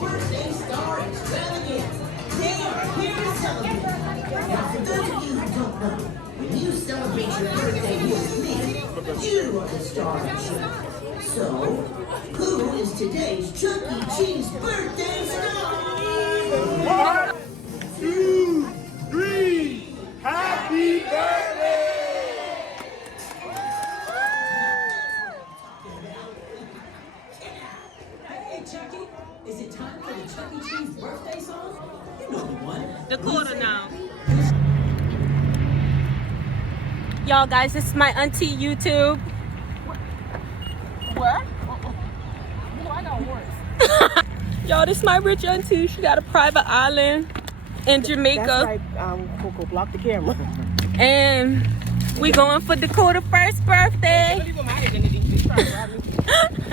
Birthday Star Extravaganza. They are here to celebrate. Now, for those of you who don't know, when you celebrate your birthday here with me, you are the star of the show. So, who is today's Chuck E. Cheese birthday star? 1, 2, 3, happy birthday! Hey, Chucky, is it time for the Chuck E. Cheese birthday song? You know the one. Dakota now. Y'all guys, this is my auntie YouTube. What? No, I got worse. Y'all, this is my rich auntie. She got a private island in Jamaica. That's right, Coco, block the camera. And we going for Dakota's first birthday.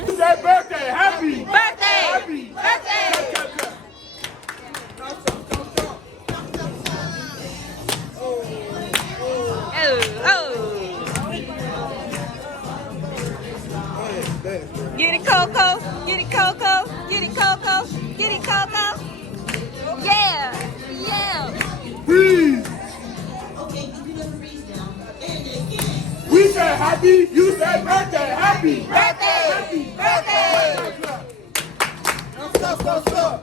Who's that birthday? Happy! Birthday! Happy! Birthday! Oh. Get it, Coco. Get it, Coco. Get it, Coco. Get it, Coco. Yeah. Yeah. Freeze! Okay, keep your freeze down. And again. We said happy, you said birthday! Happy! Birthday! Happy! Birthday! Stop!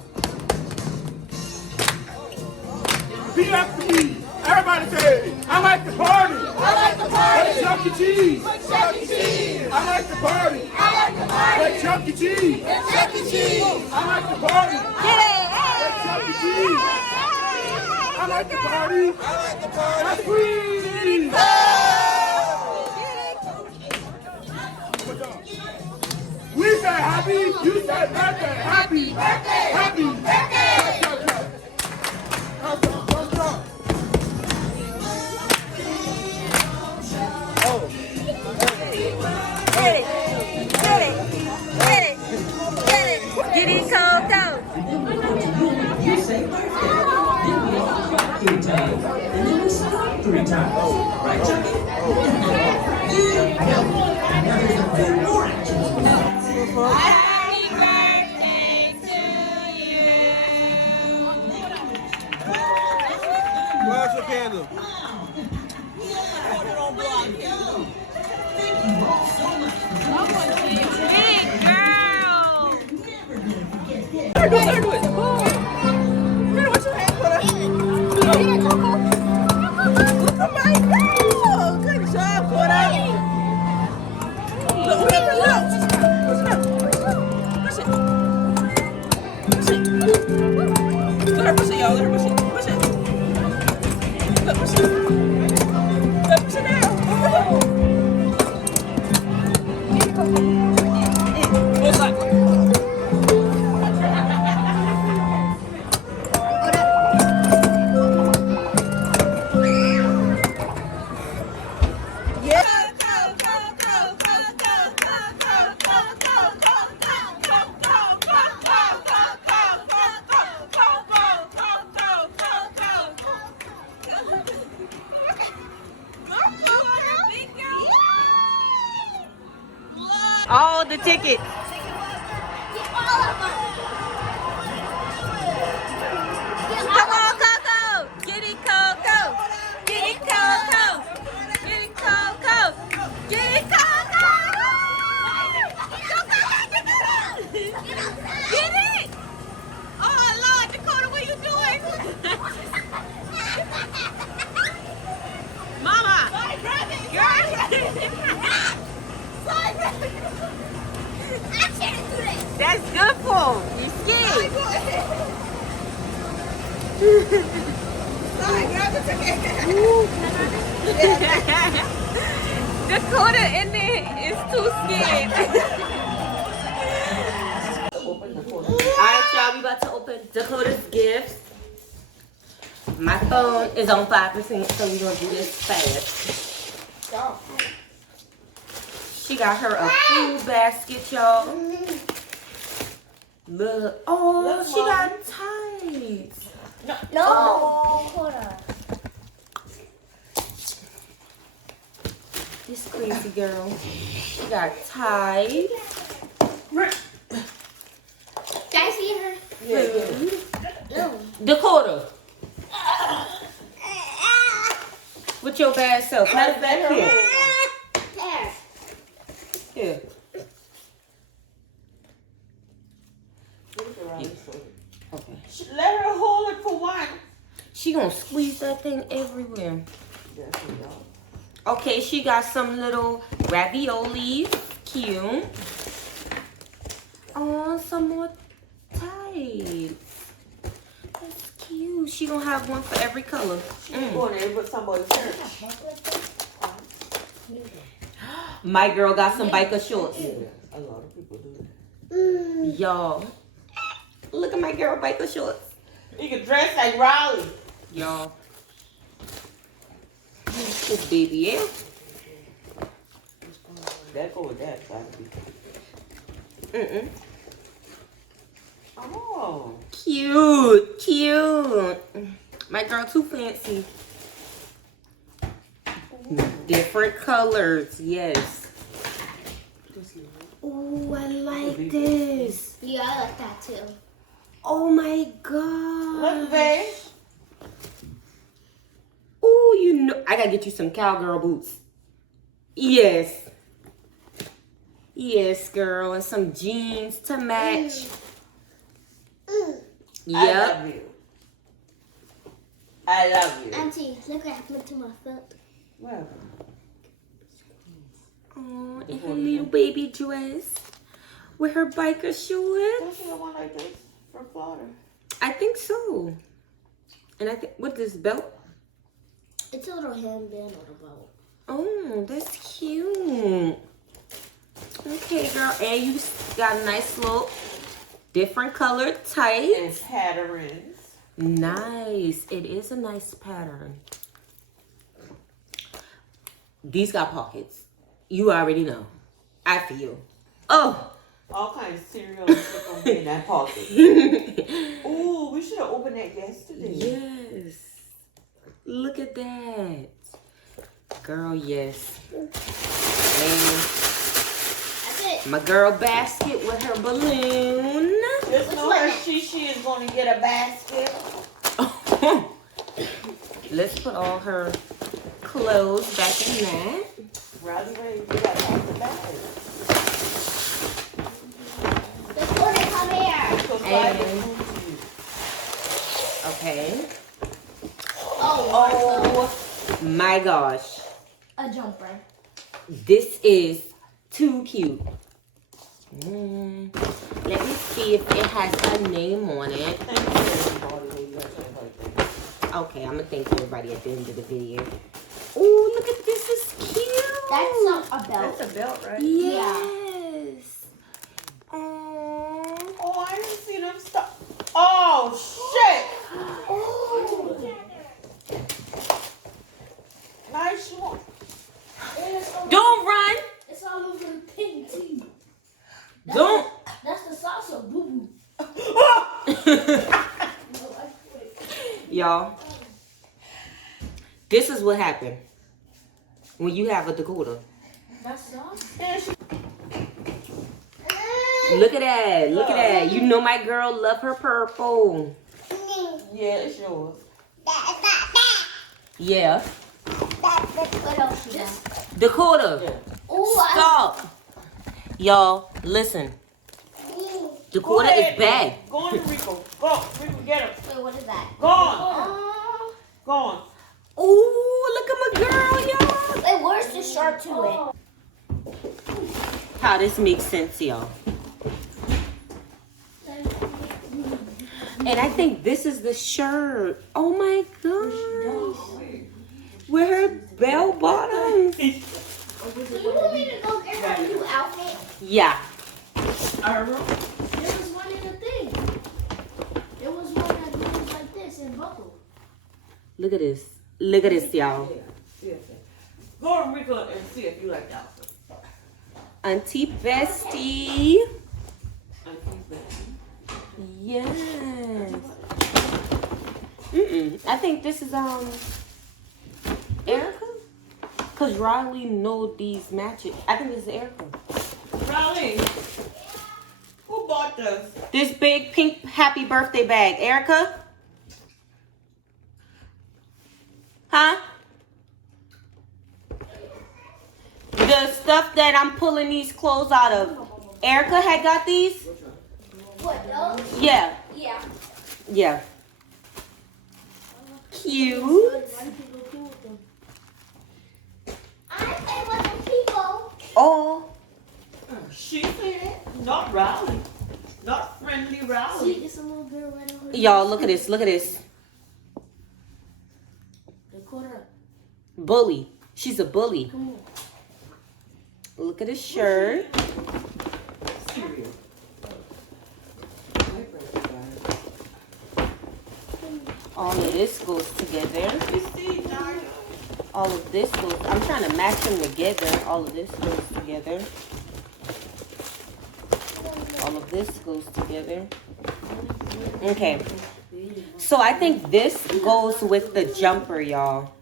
Repeat after me. Everybody say, I like the party. I like the party. Like Chuck E. Cheese. Chuck E. Cheese. I like the party. I like the party. Like Chuck E. Cheese. Chuck E. Cheese. I like the party. Get it. Like Chuck E. Cheese. I like the party. That's free. We said happy, you said birthday. Happy. Birthday. Happy. Birthday. Get it. Get it. Get it. Get it. Get it, Coco. You say birthday. Then we all clap 3 times. And then we stop 3 times. Right, Chucky? Yeah. Now there's a few more actions. Happy birthday to you. Where's your candle? Thank you all so much. Big girl. Do it. What's your hand for that? Get it, Coco. Look at my girl. Good job, Coda. Look. Push it. Let her push it, y'all. Let her push it. Push it. Look, push it. Look, push it now. What's that? All the tickets. Come on, Coco. Get it, Coco. Get it, Coco. Get it, Coco. Get it, Coco. Get it. Oh, Lord, Dakota, what are you doing? Mama. Girl. That's good for him. You scared. Dakota in there is too scared. Alright, y'all, we about to open Dakota's gifts. My phone is on 5%, so we're gonna do this fast. She got her a food basket, y'all. Look. Oh, she got tights. No, hold on. This crazy girl. She got tights. food. No. Dakota. With your bad self. Matter of fact, here. There. Here. Okay. Let her hold it for one. She gonna squeeze that thing everywhere. Okay, she got some little raviolis. Cute. Oh, some more tights. That's cute. She gonna have one for every color. Going there with somebody's church. My girl got some biker shorts. A lot of people do that. Y'all. Look at my girl biker shorts. You can dress like Riley. Y'all. This baby, yeah. That go with that, gotta be. Oh. Cute, cute. My girl too fancy. Different colors, yes. Oh, I like this. Yeah, I like that too. Oh my god. Look, babe. Oh, you know, I gotta get you some cowgirl boots. Yes. Yes, girl, and some jeans to match. Yep. I love you. Auntie, look what happened to my foot. Well, Oh, in her little baby dress with her biker shorts. don't you have one like this from Florida? I think so. And I think, what this belt? It's a little handband on the boat. Oh, that's cute. Okay, girl. And you got a nice little different colored tights. And patterns. Nice. It is a nice pattern. These got pockets. You already know. I feel. Oh. All kinds of cereal and stuff gonna be in that pocket. Ooh, we should have opened that yesterday. Yes. Look at that. Girl, yes. And That's it. my girl basket with her balloon. Just know her she is gonna get a basket. Let's put all her clothes back in that. Riley, you gotta have the bag. Dakota, come here. So slide And- the food to you. Okay. Oh, Oh my gosh. a jumper. This is too cute. Let me see if it has a name on it. Thank you, everybody. You guys are like that. Okay, I'm gonna thank everybody at the end of the video. Oh, look at this. It's cute. That's not a belt. That's a belt, right? Yes. Oh. Oh, I didn't see them stop. Oh, shit. Oh. Nice one. Don't run. It's all over the pink tee. Don't. That's the salsa boo boo. Y'all, this is what happened when you have a Dakota. That's sauce. Look at that. Look at that. You know my girl love her purple. Yeah, it's yours. Yeah. What else you got? Dakota, Yeah. Ooh, stop. Y'all, listen. Dakota is bad. Go on, Rico. Go. Rico, get him. Wait, what is that? Go on. Go on. Ooh, look at my girl, y'all. Wait, where's the shirt to it? How this makes sense, y'all. And I think this is the shirt. Oh my gosh. With her bell bottoms. So you want me to go get her a new outfit? Yeah. There was one in the thing. There was one that goes like this and buckle. Look at this. Look at this, y'all. Go on, Rico, and see if you like that. Auntie Bestie. Yes. I think this is Erica. Cause Riley know these matches. I think this is Erica. Riley, who Who bought this? This big pink happy birthday bag. Erica? Huh? The stuff that I'm pulling these clothes out of. Erica had got these? What, those? Yeah. Yeah. Yeah. Cute. I play with the people. Oh. She said, not Rowley. Not friendly Rowley. See, it's a little girl right over here. Y'all, look at this. Look at this. Dakota, Bully. She's a bully. come on. Look at his shirt. Cereal. All of this goes together. You see, Naya? All of this goes. I'm trying to match them together. All of this goes together. All of this goes together. Okay. So I think this goes with the jumper, y'all.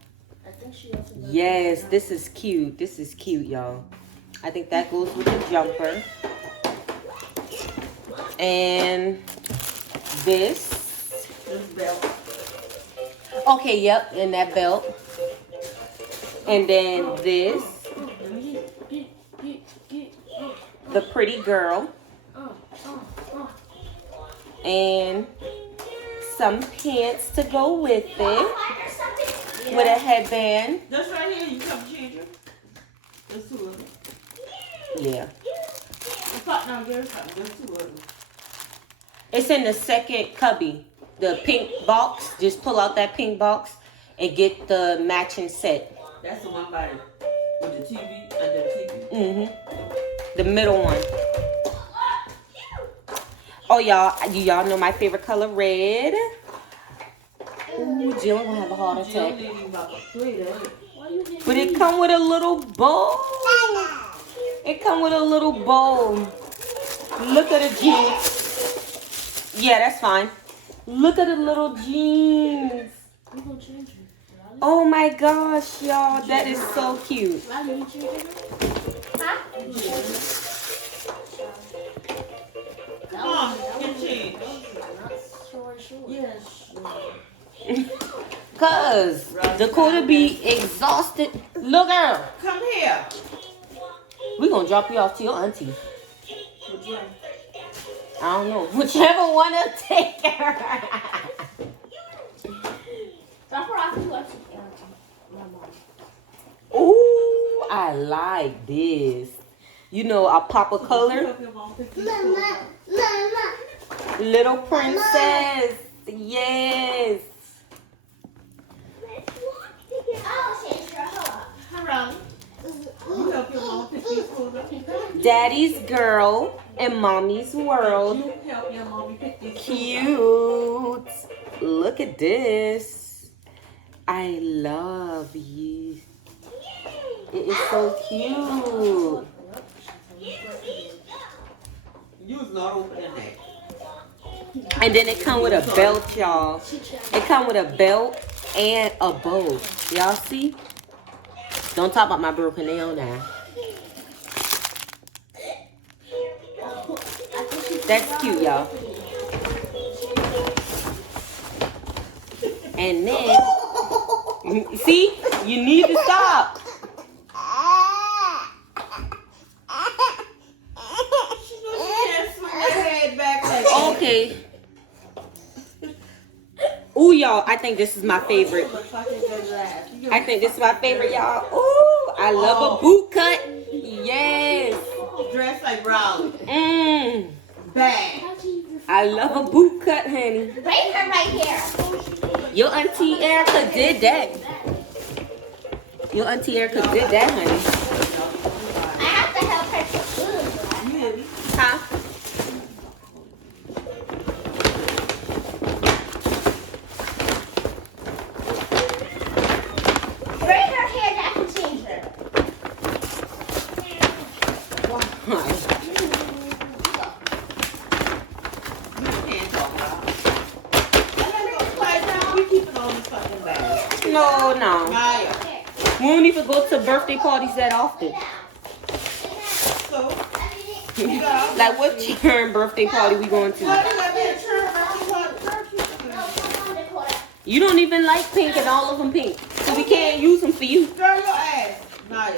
I think she also got Yes, this is cute. This is cute, y'all. I think that goes with the jumper. And this. This belt. Okay, yep, and that belt. And then this. The pretty girl. And some pants to go with it. With a headband. This right here, you come change it. There's two of them. Yeah. No, there's something. There's two of them. It's in the second cubby. The pink box. Just pull out that pink box and get the matching set. That's the one by with the TV, under the TV. The middle one. Oh, y'all. Do y'all know my favorite color? Red. Ooh, Jill gonna have a heart attack. But it come with a little bow. It come with a little bow. Look at the jeans. Yeah, that's fine. Look at the little jeans. Oh my gosh, y'all. That is so cute. Come on, get changed. Yes. Cause Dakota be exhausted. Look, girl. Come here. We gonna drop you off to your auntie. Which one? I don't know. Whichever one to take her. Drop her off to my mom. Ooh, I like this. You know, a pop of color. Little princess. Yes. You help your mom pick these clothes up. Daddy's girl and mommy's world. You help your mommy pick these clothes up. Cute. Look at this. I love you. It is so cute. You was not opening that. And then it come with a belt, y'all. It come with a belt and a bow. Y'all see? Don't talk about my broken nail now. That's cute, y'all. And then, see? You need to stop. Okay. Ooh, y'all, I think this is my favorite. I think this is my favorite, y'all. Ooh, I love a boot cut. Yes. Dress like Rowley. Bang. I love a boot cut, honey. Bring her right here. Your auntie Erica did that. Your auntie Erica did that, honey. I have to help her to food. Huh? Bring her here, that can change her. We keep it on this fucking bag. No. Maya. We don't even go to birthday parties that often. So, you got Like, what churn birthday party we going to? You don't even like pink and all of them pink. So we can't use them for you. Girl, your ass. Naya.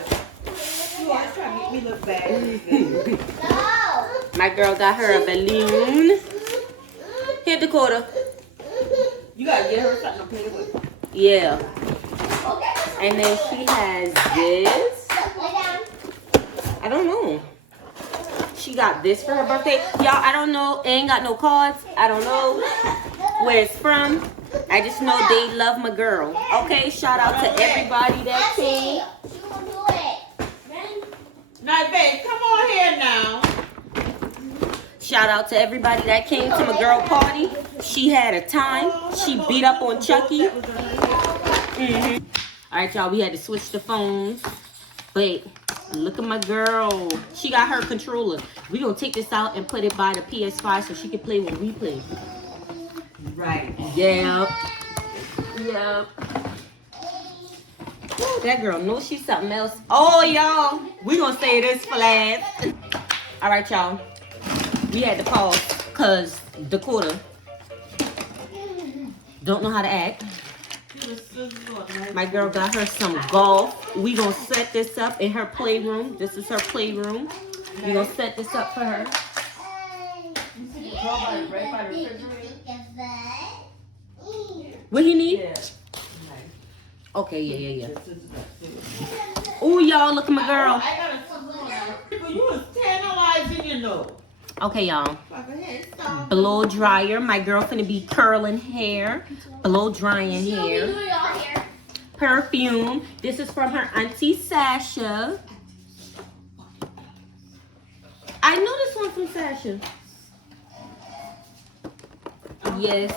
You always trying to make me look bad. My girl got her a balloon. Here, Dakota. You gotta get her something to play with. Yeah. And then she has this. I don't know. She got this for her birthday. Y'all, I don't know. Ain't got no cards. I don't know where it's from. I just know they love my girl. Okay, shout out to everybody that came. Now, babe, come on here now. Shout out to everybody that came to my girl party. She had a time. She beat up on Chucky. All right, y'all, we had to switch the phones. But look at my girl. She got her controller. We gonna take this out and put it by the PS5 so she can play when we play. Right. Yep. Yep. Ooh, that girl knows she's something else. Oh, y'all, we gonna say this for last. All right, y'all. We had to pause because Dakota don't know how to act. My girl got her some golf. We gonna set this up in her playroom. This is her playroom. We gonna set this up for her. What you need? Yeah. Okay, yeah. Oh, y'all, look at my girl. I got a you was tantalizing your nose. Okay, y'all. Blow dryer. My girl finna be curling hair. Blow drying hair. Perfume. This is from her auntie Sasha. I know this one from Sasha. Yes.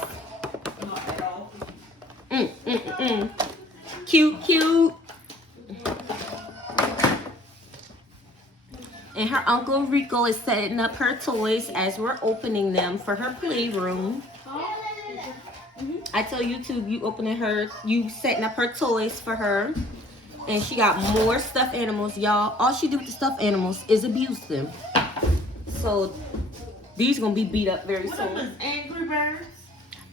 Cute. And her Uncle Rico is setting up her toys as we're opening them for her playroom. I tell YouTube, you setting up her toys for her. And she got more stuffed animals, y'all. All she do with the stuffed animals is abuse them. So these gonna be beat up very soon. What are Angry Birds?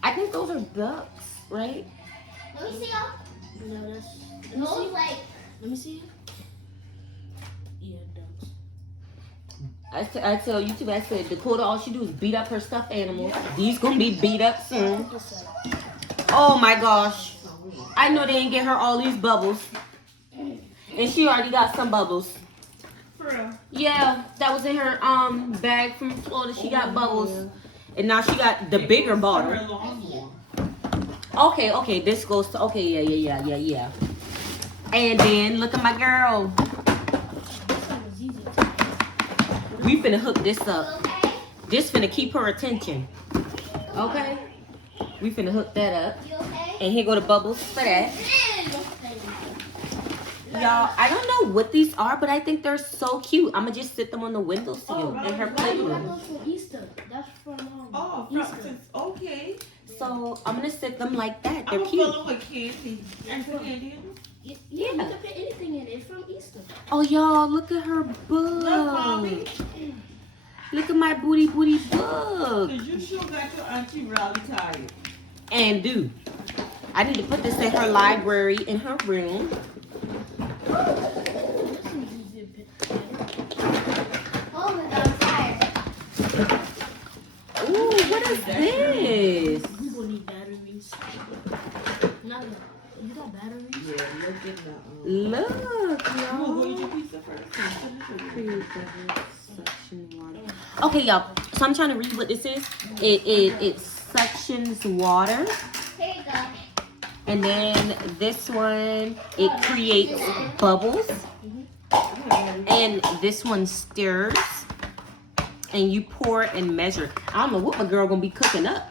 I think those are ducks, right? Let me see y'all. No, that's. Let me see. Yeah, ducks. I tell YouTube, I said Dakota, all she do is beat up her stuffed animals. These gonna be beat up soon. Oh my gosh. I know they didn't get her all these bubbles. And she already got some bubbles. For real? Yeah, that was in her bag from Florida. She got bubbles. And now she got the bigger bottle. Okay, this goes to, okay, yeah. And then, look at my girl. We finna hook this up. This finna keep her attention. Okay? We finna hook that up. And here go the bubbles for that. Y'all, I don't know what these are, but I think they're so cute. I'm gonna just sit them on the windowsill in her playroom. That's from Easter. That's from Easter. Okay. So I'm gonna sit them like that. They're I'm cute. gonna fill them with candy. And put candy in them? Yeah, you can put anything in it. It's from Easter. Oh, y'all, look at her book. Look, Mommy. Look at my booty book. Cause you sure got your auntie Raleigh tired. And dude, I need to put this in her library in her room. Oh my God, I'm tired. Ooh, what is this? We will need batteries. Nada. You got batteries? Yeah, look at that. Look, I'm gonna go eat y'all. your pizza first. Okay, y'all. So I'm trying to read what this is. It suctions water. Here you go. And then this one, it creates bubbles. And this one stirs. And you pour and measure. I don't know what my girl gonna be cooking up.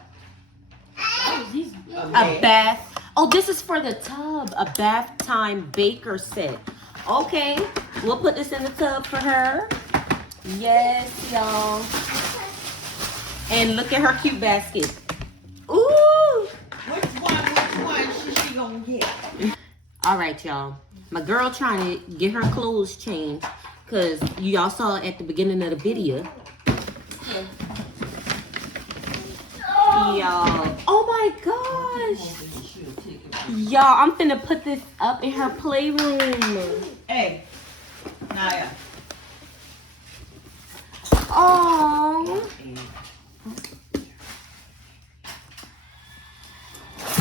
A bath. Oh, this is for the tub. A bath time baker set. Okay, we'll put this in the tub for her. Yes, y'all. And look at her cute basket. Ooh. Which one she gonna get? All right, y'all. My girl trying to get her clothes changed. Because y'all saw at the beginning of the video. Y'all. Oh my gosh. Y'all, I'm finna put this up in her playroom. Hey, Naya. Oh.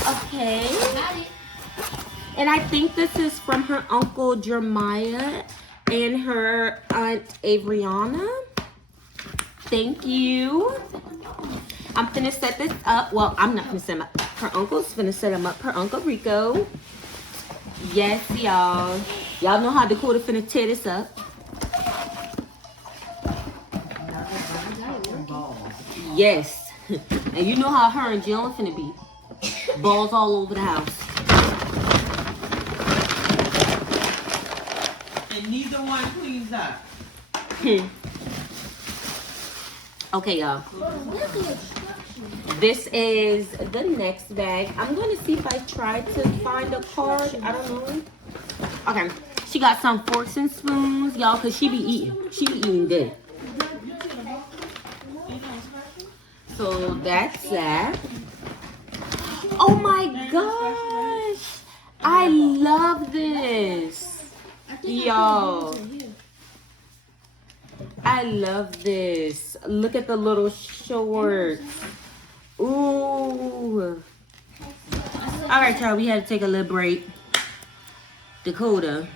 Okay. And I think this is from her uncle Jeremiah and her aunt Avriana. Thank you. I'm finna set this up. Well, I'm not finna set them up. Her uncle's finna set them up. Her Uncle Rico. Yes, y'all. Y'all know how Dakota finna tear this up. Yes. And you know how her and Jill finna be. Balls all over the house. And neither one cleans up. Okay, y'all. This is the next bag. I'm going to see if I try to find a card. I don't know. Okay. She got some forks and spoons, y'all, because she be eating. She be eating good. So that's that. Oh my gosh. I love this. Yo. I love this. Look at the little shorts. Ooh. Alright, y'all. We had to take a little break. Dakota.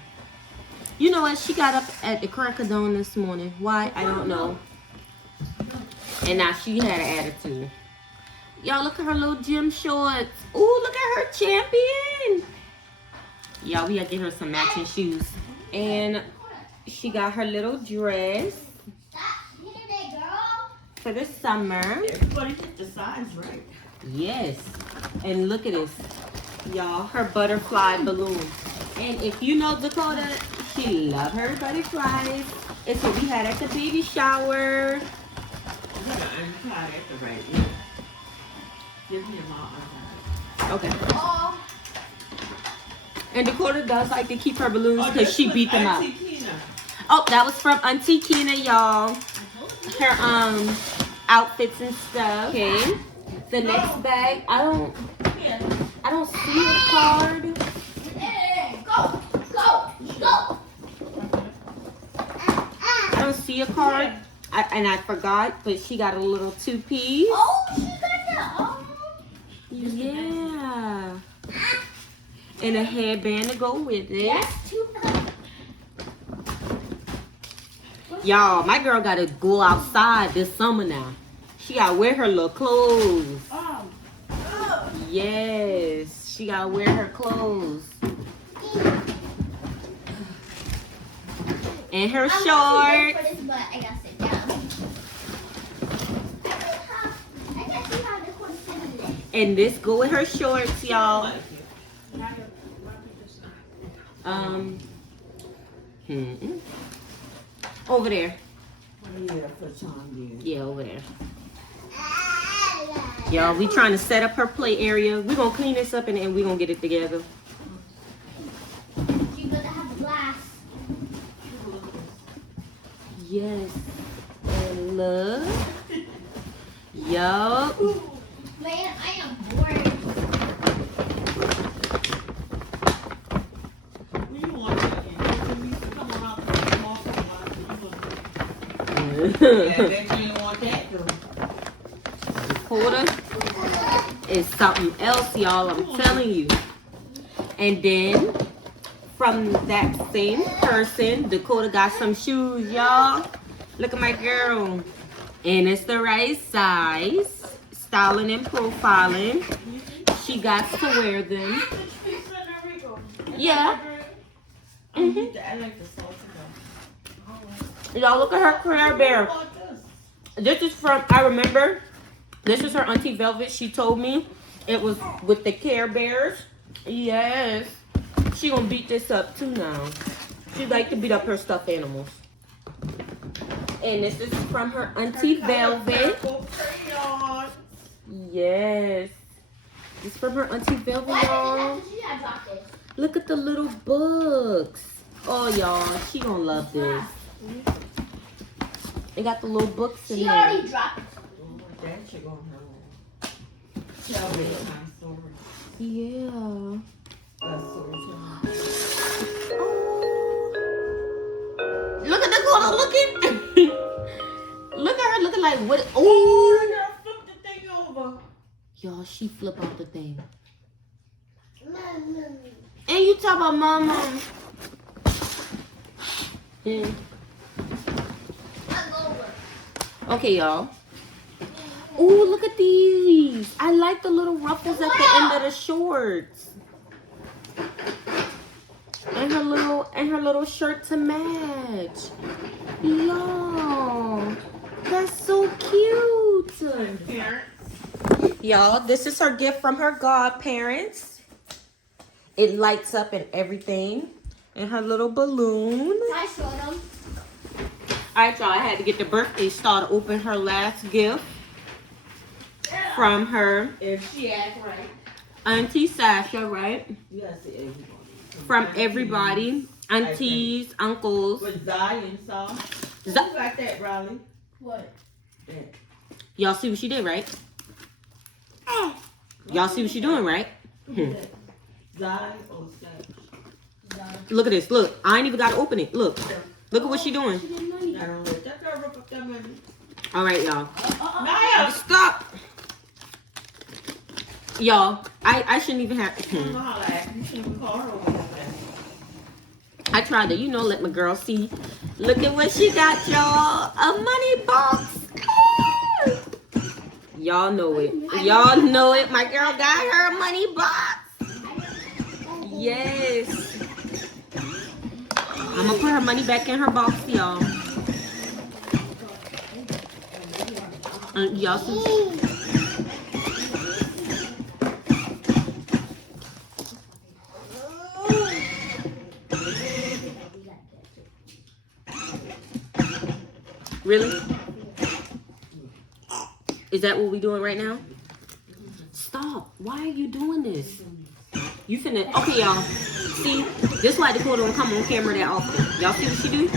You know what? She got up at the crack of dawn this morning. Why? I don't know. And now she had an attitude. Y'all, look at her little gym shorts. Ooh, look at her champion. Y'all, we gotta get her some matching shoes. And she got her little dress for the summer. Everybody get the size right. Yes. And look at this. Y'all, her butterfly balloon. And if you know Dakota, she loves her butterflies. It's what we had at the baby shower. You gotta untie at the right. Yeah. Give me a mom. Okay. And Dakota does like to keep her balloons because she beat them up. Oh, that was from Auntie Kina, y'all. Her outfits and stuff. Okay. The next bag, I don't see a card. I don't see a card. And I forgot, but she got a little two-piece. Oh, she got that. Oh. Yeah. And a headband to go with it. That's too bad. Y'all, my girl gotta go outside this summer now. She gotta wear her little clothes. Yes, she gotta wear her clothes. And her shorts. I gotta sit down. And this go with her shorts, y'all. Over there. Yeah, over there. Y'all, we trying to set up her play area. We gonna clean this up and we gonna get it together. You gotta have glass. Yes. And look. Yo. Man, I am bored. Dakota is something else, y'all. I'm telling you. And then from that same person, Dakota got some shoes, y'all. Look at my girl. And it's the right size. Styling and profiling. She got to wear them. Yeah. Y'all look at her Care Bear. This is from, I remember, this is her Auntie Velvet. She told me it was with the Care Bears. Yes. She gonna beat this up too now. She like to beat up her stuffed animals. And this is from her Auntie Velvet. Yes. This is from her Auntie Velvet, y'all. Look at the little books. Oh, y'all, she gonna love this. It got the little books in She there. already dropped. That shit on her. Tell me my story. Yeah. That's so Look at Dakota looking. Look at her looking like what? Oh, flip the thing over. y'all, she flip out the thing. Mama. And you talk about mama. Mm. I'll go over. Okay, y'all. Oh, look at these. I like the little ruffles at the end of the shorts. And her little shirt to match. Y'all, that's so cute. Y'all, this is her gift from her godparents. It lights up and everything. And her little balloon. I showed them. Alright, y'all, I had to get the birthday star to open her last gift from her If she act right. Auntie Sasha, right? You gotta say everybody. From everybody. Aunties, uncles. With Zion song. You Z- got that, Riley? What? That. Y'all see what she did, right? Y'all see what she doing, right? Zion or Stash? Look at this. Look, I ain't even got to open it. Look. Look at what she doing. I don't know. That girl rip up that money. All right, y'all. Naya! Stop. Y'all, I shouldn't even have. You know how to act. You shouldn't call her over there. I tried to, let my girl see. Look at what she got, y'all. A money box. Y'all know it. Y'all know it. My girl got her a money box. Yes. I'm going to put her money back in her box, y'all. Y'all see? Really? Is that what we doing right now? Stop. Why are you doing this? You finna... Okay, y'all. See? This is why Dakota don't come on camera that often. Y'all see what she do?